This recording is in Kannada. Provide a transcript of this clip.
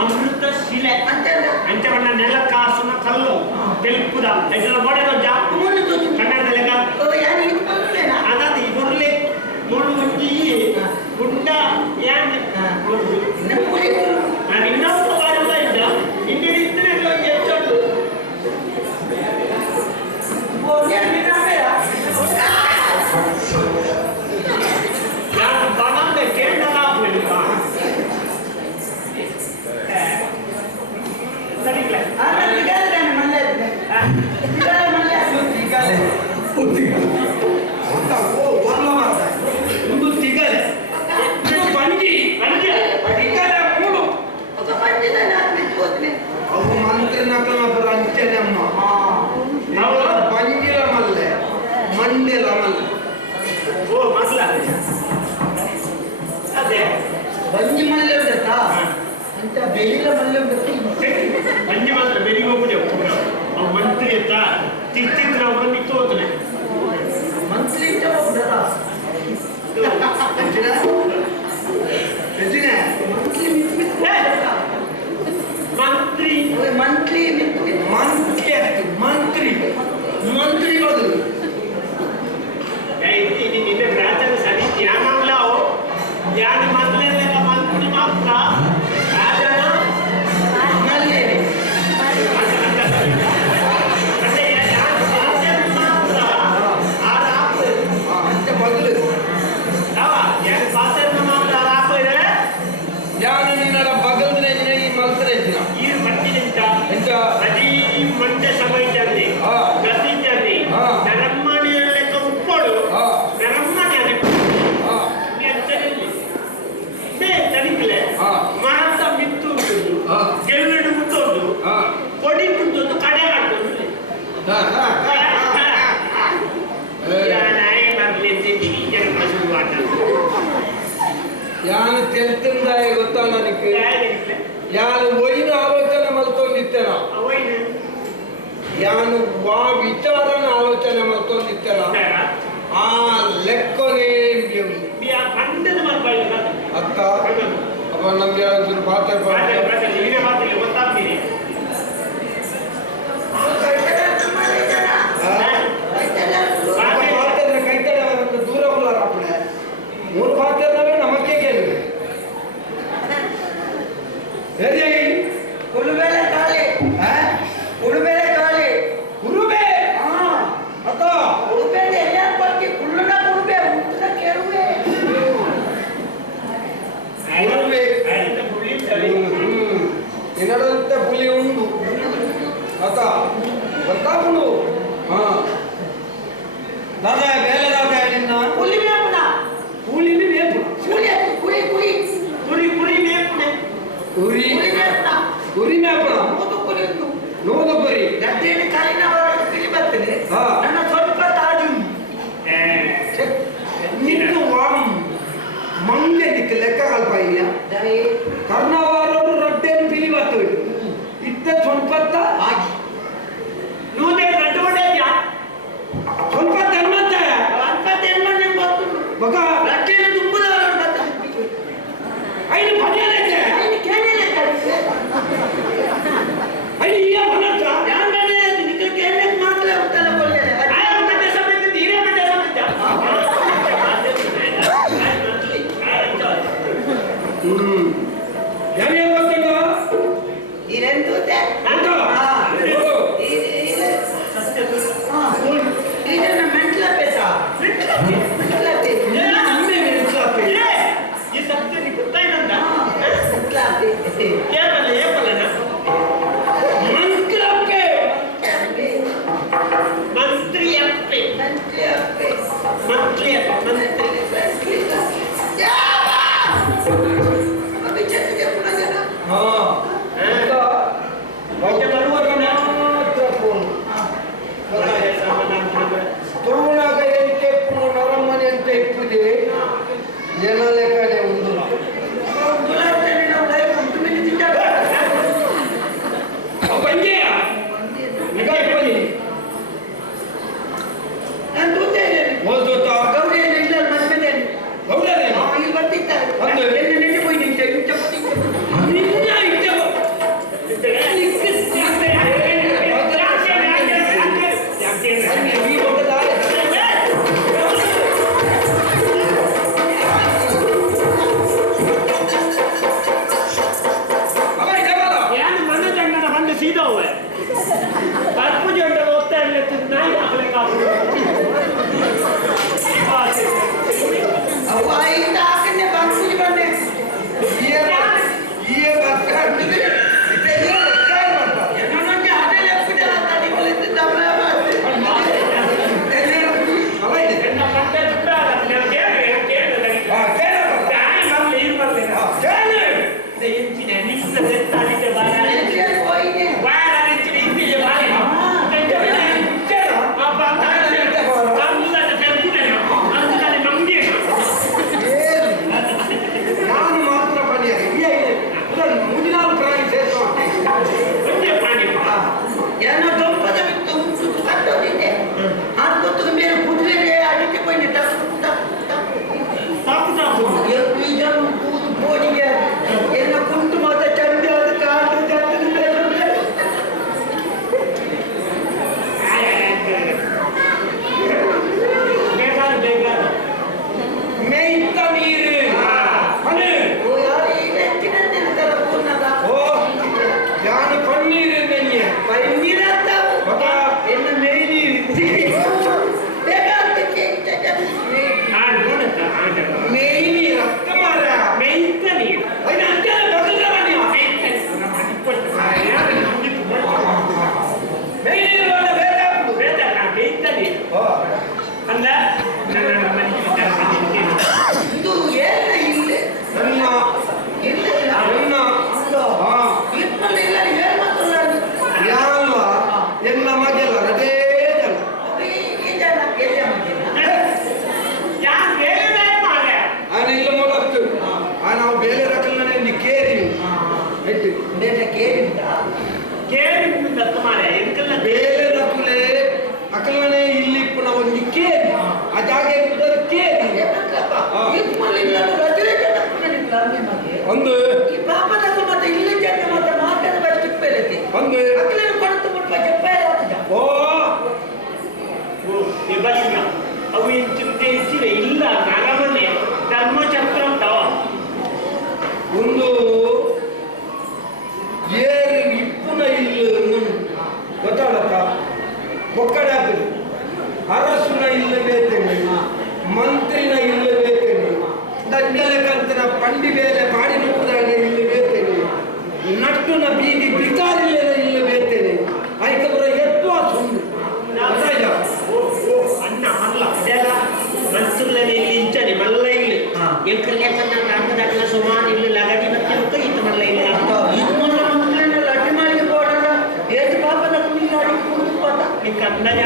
అమృతశిల అంటే మన నెల కాసున కళ్ళు తెలుపుదా దగ్గర పడేదో జాపు కన్నడలేక అన్నది గొర్రె మూడు మంచి గుండ ಇನ್ನೊಬ್ಬ ವಾರದ ಇದ್ದ ಇಂಡಿ ಇದ್ರೆ ಹೆಚ್ಚು ಬಣಂದೆ ಕೇಂದ್ರ ಬಂಜಿ ಮಲ್ಲೆ ಉಂಟಾ ಅಂತ ಬೆಳಿಲ ಮಲ್ಲೆ ಉಂಟು ಬಂಜಿ ಮಾತ್ರ ಬೆಳಿಗ್ಗೆ ಹೋಗ್ಬಿಟ್ಟೆ ಮಂತ್ರಿ ಅಂತ ತಿರ್ತಿದ್ರು ಅವ್ರನ್ನ ನಿಂತು ಹೋಗ್ತಾನೆ ಮಂತ್ಲಿ ಇಟ್ಟ ಹೋಗ್ಬಿಡಲ್ಲ ಮಂತ್ರಿ ಮಂತ್ಲಿ ಮಂತ್ಲಿ ಆಗ್ತಿ ಮಂತ್ರಿ ಮಂತ್ರಿ ಬದಲು ನಿನ್ನೆ ರಾಜನ ಸರಿ ಧ್ಯಾನ ಧ್ಯಾನ ಮಾತ್ರ ಮಂತ್ರಿ ಮಾತ್ರ ರಾಜನ ಯಾನು ತೆಲ್ತಿಂದ ಗೊತ್ತಾ ನನಗೆ ಯಾನು ಒಯ್ನ ಆಲೋಚನೆ ಮಲ್ತೊಂದಿತ್ತೇನ ಯಾನು ವಾ ವಿಚಾರನ ಆಲೋಚನೆ ಮಲ್ತೊಂದಿತ್ತೇನ ಆ ಲೆಕ್ಕನೇ ಅತ್ತ ಅಪ್ಪ ನಮ್ಗೆ ಯಾವ್ದು ಪಾತ್ರ ದೂರ ಉಳ್ಳಾರ ಮೂರು ಪಾತ್ರವೇ ನಮಗೆ ಕೇಳಿದೆ ಉಳುಬೇಳೆ ಕಾಳಿ ಉಳುಬೇಳೆ ಕಾಳಿ ಉರುಬೆ ಅಕ್ಕ ಉಳುಬೇಳೆ ಎಲ್ಲ ಬಗ್ಗೆ ಕುಳ್ಳನ ಉಳುಬೆ ಉತ್ತನ ಕೇಳುವೆ ಇನ್ನಡಂತೆ ಪುಲಿ ಉಂಡು ಅತ್ತ ಗೊತ್ತಾಗುಂಡು ದಾದ ಬೇಲೆ ದಾದ ನಿನ್ನ ಹುಲಿ ಮೇಪುನ ಹುಲಿ ಮೇಪುನ ಹುಲಿ ಕುರಿ ಕುರಿ ಕುರಿ ಕುರಿ ಮೇಪುನ ಕುರಿ ಮೇಪುನ ಕುರಿ ಮೇಪುನ ಮೂದು ಕುರಿ ಉಂಟು ನೋದು ಕುರಿ ಗದ್ದೆಯಲ್ಲಿ ಕಾಲಿನ ತಿಳಿ ಬರ್ತದೆ ನನ್ನ ಸ್ವಲ್ಪ ತಾಜು ನಿಟ್ಟು ವಾಮ್ ಮಂಗೆ ನಿಕ್ಕೆ ಲೆಕ್ಕ ಕಲ್ಪ ಇಲ್ಲ ಕರ್ಣವಾರೋಡು ರೊಟ್ಟೆಯನ್ನು ತಿಳಿ ಬರ್ತವೆ ಇತ್ತ ಸ್ವಲ್ಪ ಆಗಿ ನೂನೆ ರಡ್ಡು ಹೊಡೆದ್ಯಾ ಸ್ವಲ್ಪ ತೆನ್ಮಂತ ಮಗ ರಟ್ಟೆಯನ್ನು ತುಂಬುದವರು ಐದು ಪದ್ಯಕ್ಕೆ ಐದು ಈಗ ಮನತ್ರ ಮಾತ್ರ ಉತ್ತಲ್ಲ ಕೊಡ್ತಾರೆ ಯಾವ್ಯಾವ ಗೊತ್ತಿಲ್ಲ ಇರೆಂದು ಇದನ್ನ ಮೆಂಟ್ಲ ಪೇಸ ಮೆಂಟ್ಲ ಪೇಸ ಈ ಸತ್ಯ ಗೊತ್ತಾಯ್ತಂತ ಮೆಂಟ್ಲ ಪೇಸ ಕೇಳಲ್ಲ ಏಪಲ್ಲನ ಮಂತ್ರಕ್ಕೆ ಮಂತ್ರಿ ಅಪ್ಪೆ ಮಂತ್ಲಿ ಅಪ್ಪೆ ಮಂತ್ರಿ ಅಪ್ಪ ಮಂತ್ಲಿ ಅಪ್ಪೆ ಚಂದಿದೆ ಪುನಃ ತುರುಣಾಗ ಎಂಟೆ ನರಮ್ಮನೆ ಅಂತ ಇಪ್ಪುದೆ ಜನ ಲೆಕ್ಕನೆ ಒಂದು ಬಂಜೆಯ ಇಲ್ಲ ಗೊತ್ತಾಗತ್ತ ಒಕ್ಕಡೆ ಹಾಕಿ ಅರಸುನ ಇಲ್ಲ ಬೇತೇನೆ ಮಂತ್ರಿನ ಇಲ್ಲ ಬೇತೇನೆ ದಡ್ಡಲ ಕಂತನ ಪಂಡಿ ಬೇರೆ ಪಾಡಿ ಮುಪ್ಪದಾಗ ಇಲ್ಲ ಬೇತೇನೆ ನಟ್ಟುನ ಬೀದಿ ಬಿಕಾರಿಲ್ಲ ಇಲ್ಲ ಬೇತೇನೆ ಆಯ್ತವರ ಎತ್ತು ಸುಂದು ಅಣ್ಣ ಮಲ್ಲ ಅದೆಲ್ಲ ಮನ್ಸುಗಳಲ್ಲಿ ಇಂಚನೆ ಮಲ್ಲ ಇಲ್ಲ ಎಂಕಲ್ ಯಾಕಂದ್ರೆ ನಾಲ್ಕದಾಗಲ ಸುಮಾರು ಇಲ್ಲ ಲಗಡಿ ಮತ್ತೆ ಇದು ಮಲ್ಲ ಇಲ್ಲ ಇದು ಮೊನ್ನೆ ಮಕ್ಕಳನ್ನ ಲಟ್ಟಿ ಮಾಡಿ ಕೊಡೋಣ ಎಷ್ಟು ಪಾಪದ ಕುಡಿಲಾಡಿ ಕುಡಿದು ಪದ ಈ ಕನ್ನಡ